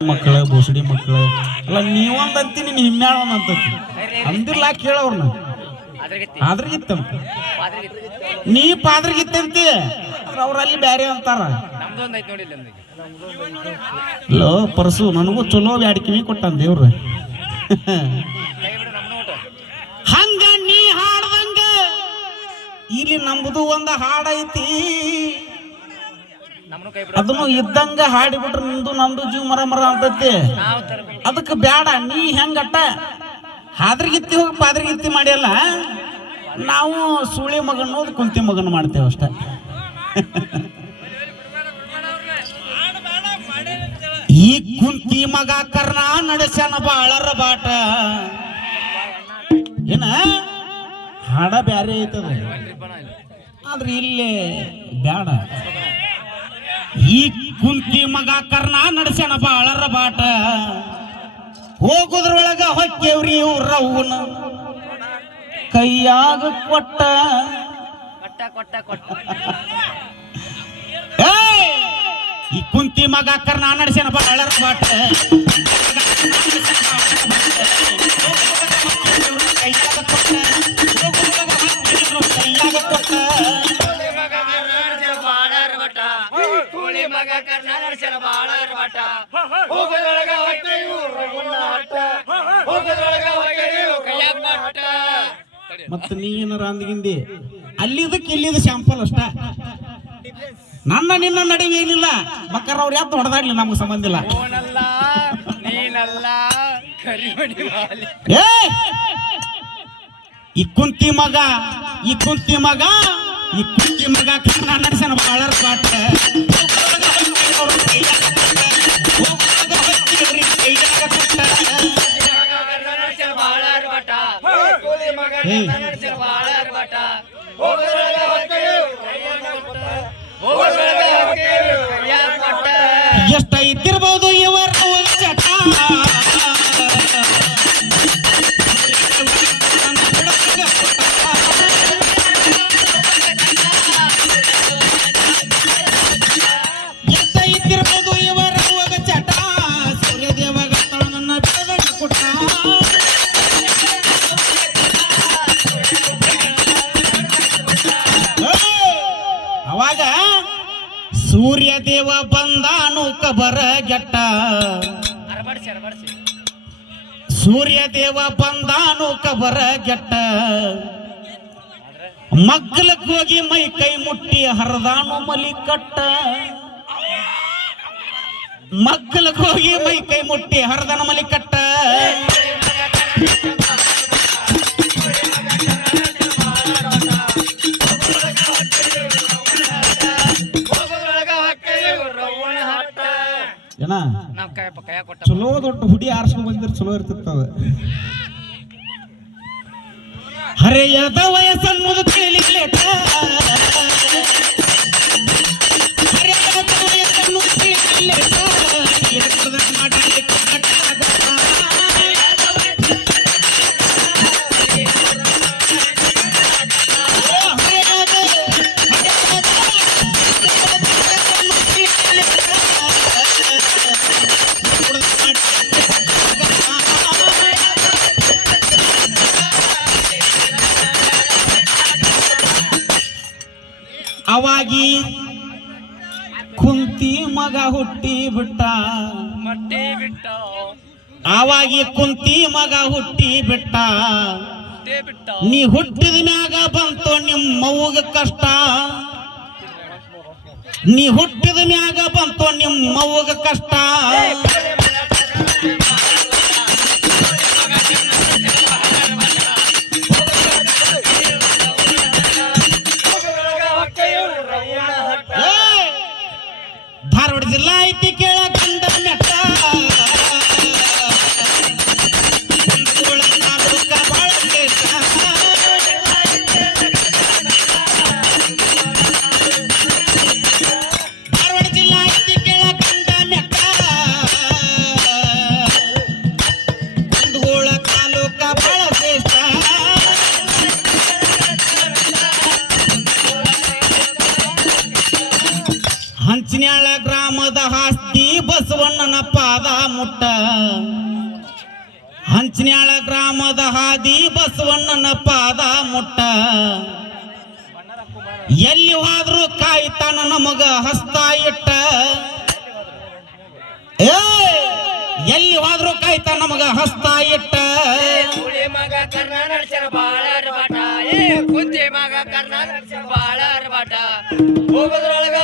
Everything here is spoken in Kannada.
ಮಕ್ಕಳ ಬೋಸಡಿ ಮಕ್ಕಳ ಅಲ್ಲ ನೀವೊಂದಂತಿ ನೀನ್ ಹಿಮ್ಮ್ಯಾಳ ಅಂತ ಅಂದಿರ್ಲ ಕೇಳವ್ರನ್ನ ಆದ್ರಗಿತ್ತಂತ ನೀ ಪಾದ್ರಗಿತ್ತಂತಿ? ಅವ್ರಲ್ಲಿ ಬ್ಯಾರೆ ಅಂತಾರ. ಲೋ, ಪರಸು, ನನಗೂ ಚಲೋ ಬ್ಯಾಡ್ ಕಿವಿ ಕೊಟ್ಟ ದೇವ್ರ. ಹಂಗ ನೀ ಹಾಡ್ದಂಗ. ಇಲ್ಲಿ ನಮ್ದು ಒಂದ ಹಾಡ ಐತಿ ನಮ್ನು ಕೈ ಬಿಡು ಅದನ್ನು ಇದ್ದಂಗ ಹಾಡಿಬಿಟ್ರೆ ನಿಂದು ನಂದು ಜೀವ ಮರ ಮರ ಅಂತೈತಿ. ಅದಕ್ಕೆ ಬೇಡ ನೀ ಹೆಂಗಟ್ಟ ಹಾದ್ರಿಗಿತ್ತಿ ಹೋಗಿ ಪಾದ್ರಿಗಿತ್ತಿ ಮಾಡ್ಯಲ್ಲ? ನಾವು ಸುಳಿ ಮಗನ ಕುಂತಿ ಮಗನ ಮಾಡ್ತೇವೆ ಅಷ್ಟ. ಈ ಕುಂತಿ ಮಗ ಕರ್ಣ ನಡೆಸ್ಯಾನ ಬಾಳರ ಬಾಟ. ಏನ? ಹಾಡ ಬ್ಯಾರೆ ಐತದ. ಆದ್ರೆ ಇಲ್ಲಿ ಬ್ಯಾಡ. ಈ ಕುಂತಿ ಮಗ ಕರ್ಣ ನಡೆಸ್ಯಾನ ಬಾಳರ ಬಾಟ. ಹೋಗುದ್ರೊಳಗ ಹೊಕ್ಕೇವ್ರಿ ಇವ್ರವ್ವನ. ಕೈಯಾಗ ಕೊಟ್ಟ. ಕೊಟ್ಟ ಕೊಟ್ಟ ಕೊಟ್ಟ. ಏಯ್! ಈ ಕುಂತಿ ಮಗ ಕರ್ಣ ನಡೆಸ್ಯಾನ ಬಾಳರ ಬಾಟ. ಕೈಯಾಗ ಕೊಟ್ಟ ಹೋಗುದ್ರೊಳಗ ಹೊಕ್ಕೇವ್ರಿ ಕೈಯಾಗ ಕೊಟ್ಟ. ಕೋಳಿ ಮಗ ಕರ್ಣ ನಡೆಸ್ಯಾರ ಬಾಳಾರ ಬಟ ಹೋಗೋದ್ರೊಳಗ ಹೊಟ್ಟೆಯು ಹಟ್ಟ. ಹೋಗೋದ್ರೊಳಗ ಹೊಟ್ಟೆಯು ಕೈಯಾಗ ಮಟ್ಟ ಮತ್ತ ನೀ ಏನಾರ ಅಂದ್ಗಿಂದಿ ಅಲ್ಲಿದಕ್ಕೆ ಇಲ್ಲಿದ ಶಾಂಪಲ್ ಅಷ್ಟ. ನನ್ನ ನಿನ್ನ ನಡುವೆ ಏನಿಲ್ಲ ಬಕ್ಕಾರ ಅವ್ರು ಯಾತ್ ಹೊಡೆದಾಗ್ಲಿ ನಮ್ಗೆ ಸಂಬಂಧ ಇಲ್ಲ. ಓನಲ್ಲ ನೀನಲ್ಲ ಕರಿಮಣಿ ಮಾಲಿ ಏ! ಈ ಕುಂತಿ ಮಗ ಈ ಕುಂತಿ ಮಗ. ಈ ಕುಂತಿ ಮಗ ಕನ್ನ ನಡೆಸನ ಬಾಳರ್ ಪಾಟ ಬಾಳಾರ ಬಟ ಕೋಳಿ ಸೂರ್ಯ ದೇವ ಬಂದಾನು ಕಬರ ಗೆಟ್ಟ. ಸೂರ್ಯ ದೇವ ಬಂದಾನು ಕಬರ ಗೆಟ್ಟ. ಮಗ್ಲಕ್ ಹೋಗಿ ಮೈ ಕೈ ಮುಟ್ಟಿ ಹರದಾನು ಮಲಿ ಕಟ್ಟ. ಮಗ್ಲಕ್ ಹೋಗಿ ಮೈ ಕೈ ಮುಟ್ಟಿ ಹರದಾನು ಮಲಿ ಕಟ್ಟ. ಚಲೋ ದೊಡ್ಡ ಹುಡಿ ಆರಿಸ್ಕೊಂಡ್ ಬಂದಿರ್ ಚಲೋ ಇರ್ತಿರ್ತದ ಹರೆಯದ ವಯಸ್ಸನ್ನು ತಿಳಿಲಿಕ್ಲೇಟ ಅವಾಗಿ ಕುಂತಿ ಮಗ ಹುಟ್ಟಿ ಬಿಟ್ಟ. ಮಟ್ಟಿ ಬಿಟ್ಟ. ಆವಾಗಿ ಕುಂತಿ ಮಗ ಹುಟ್ಟಿ ಬಿಟ್ಟ. ನೀ ಹುಟ್ಟಿದ ಮ್ಯಾಗ ಬಂತು ನಿಮ್ಮವ್ವಗ ಕಷ್ಟ. ನೀ ಹುಟ್ಟಿದ ಮ್ಯಾಗ ಬಂತು ನಿಮ್ಮವ್ವಗ ಕಷ್ಟ. ಹೊನ್ಯಾಳ ಗ್ರಾಮದ ಆಸ್ತಿ ಬಸವಣ್ಣನ ಪಾದ ಮುಟ್ಟ. ಹಂಚನ್ಯಾಳ ಗ್ರಾಮದ ಹಾದಿ ಬಸವಣ್ಣನ ಪಾದ ಮುಟ್ಟ. ಎಲ್ಲಿ ಹೋದ್ರು ಕಾಯ್ತಾನ ನಮಗ ಹಸ್ತ ಇಟ್ಟ. ಎಲ್ಲಿ ಹೋದ್ರು ಕಾಯ್ತಾ ನಮಗ ಹಸ್ತ ಇಟ್ಟ. ಮಗ ಬಾಳ ಕುಂತಿ ಮಗ ಕರ್ನಾಟಕ ಬಾಳ ಅರ್ಬಾಟ ಹೋಗೋದ್ರೊಳಗ